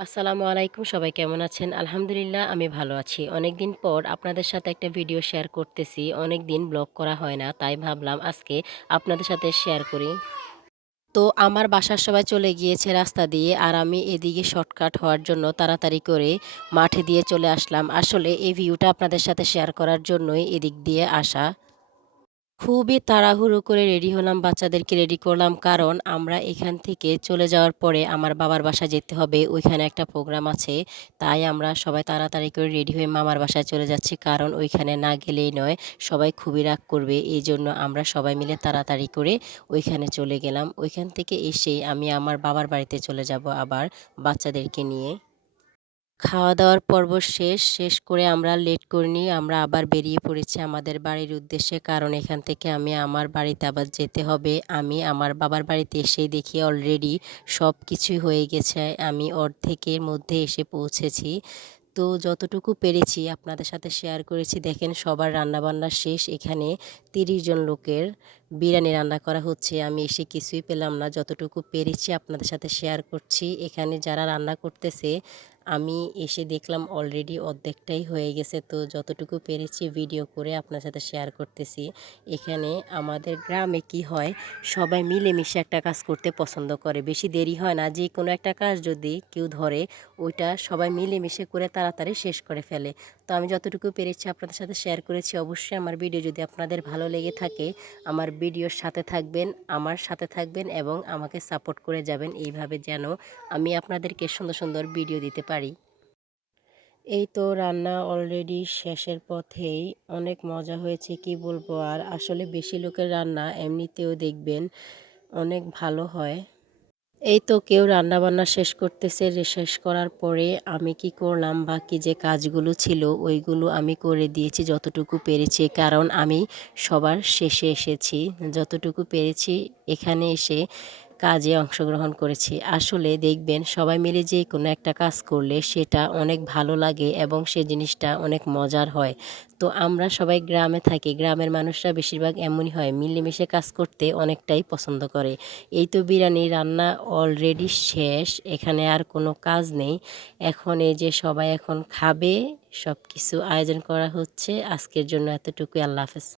আসসালামু আলাইকুম। সবাই কেমন আছেন? আলহামদুলিল্লাহ আমি ভালো আছি। অনেকদিন পর আপনাদের সাথে একটা ভিডিও শেয়ার করতেছি। অনেকদিন ব্লগ করা হয় না। তাই ভাবলাম আজকে আপনাদের সাথে শেয়ার করি। তো আমার বাসার সবাই চলে গিয়েছে রাস্তা দিয়ে আর আমি এদিকে শর্টকাট হওয়ার জন্য তাড়াতাড়ি করে মাঠে দিয়ে চলে আসলাম। আসলে এই ভিউটা আপনাদের সাথে শেয়ার করার জন্যই এদিক দিয়ে আসা। খুবই তাড়াহুড়ো করে রেডি হলাম, বাচ্চাদেরকে রেডি করলাম। কারণ আমরা এখান থেকে চলে যাওয়ার পরে আমার বাবার বাসায় যেতে হবে। ওইখানে একটা প্রোগ্রাম আছে। তাই আমরা সবাই তাড়াতাড়ি করে রেডি হয়ে মামার বাসায় চলে যাচ্ছি। কারণ ওইখানে না গেলেই নয়। সবাই খুবই রাগ করবে। এইজন্য আমরা সবাই মিলে তাড়াতাড়ি করে ওইখানে চলে গেলাম। ওইখান থেকে এসেই আমি আমার বাবার বাড়িতে চলে যাব আবার বাচ্চাদেরকে নিয়ে। খাওয়া-দাওয়ার পর্ব শেষ করে আমরা লেট করিনি। আমরা আবার বেরিয়ে পড়েছি আমাদের বাড়ির উদ্দেশ্যে। কারণ এখান থেকে আমি আমার বাড়িতে আবার যেতে হবে। আমি আমার বাবার বাড়িতে এসেই দেখি অলরেডি সবকিছুই হয়ে গেছে। আমি অর্ধেকের মধ্যে এসে পৌঁছেছি। তো যতটুকু পেরেছি আপনাদের সাথে শেয়ার করেছি। দেখেন সবার রান্নাবান্না শেষ। এখানে ৩০ জন লোকের বিরিয়ানি রান্না করা হচ্ছে। আমি এসে কিছুই পেলাম না। যতটুকু পেরেছি আপনাদের সাথে শেয়ার করছি। এখানে যারা রান্না করতেছে আমি এসে দেখলাম অলরেডি অর্ধেকটাই হয়ে গেছে। তো যতটুকু পেরেছি ভিডিও করে আপনার সাথে শেয়ার করতেছি। এখানে আমাদের গ্রামে কি হয়, সবাই মিলেমিশে একটা কাজ করতে পছন্দ করে। বেশি দেরি হয় না। যেকোনো একটা কাজ যদি কেউ ধরে ওইটা সবাই মিলেমিশে করে তাড়াতাড়ি শেষ করে ফেলে। তো আমি যতটুকু পেরেছি আপনাদের সাথে শেয়ার করেছি। অবশ্যই আমার ভিডিও যদি আপনাদের ভালো লেগে থাকে, আমার ভিডিওর সাথে থাকবেন, আমার সাথে থাকবেন এবং আমাকে সাপোর্ট করে যাবেন এইভাবে যেন আমি আপনাদেরকে সুন্দর, সুন্দর ভিডিও দিতে পারি। এই তো রান্না অলরেডি শেষের পথেই। অনেক মজা হয়েছে কি বলবো আর। আসলে বেশি লোকের রান্না এমনিতেও দেখবেন অনেক ভালো হয়। এই তো কেউ রান্নাবান্না শেষ করতেছে। শেষ করার পরে আমি কি করলাম, বাকি যে কাজগুলো ছিল ওইগুলো আমি করে দিয়েছি যতটুকু পেরেছি। কারণ আমি সবার শেষে এসেছি। যতটুকু পেরেছি এখানে এসে কাজে অংশগ্রহণ করেছি। আসলে দেখবেন সবাই মিলে যে কোনো একটা কাজ করলে সেটা অনেক ভালো লাগে এবং সে জিনিসটা অনেক মজার হয়। তো আমরা সবাই গ্রামে থাকি। গ্রামের মানুষরা বেশিরভাগ এমনই হয়, মিলেমিশে কাজ করতে অনেকটাই পছন্দ করে। এই তো বিরিয়ানি রান্না অলরেডি শেষ। এখানে আর কোনো কাজ নেই। এখন এই যে সবাই এখন খাবে। সবকিছু আয়োজন করা হচ্ছে। আজকের জন্য এতটুকুই। আল্লাহ হাফেজ।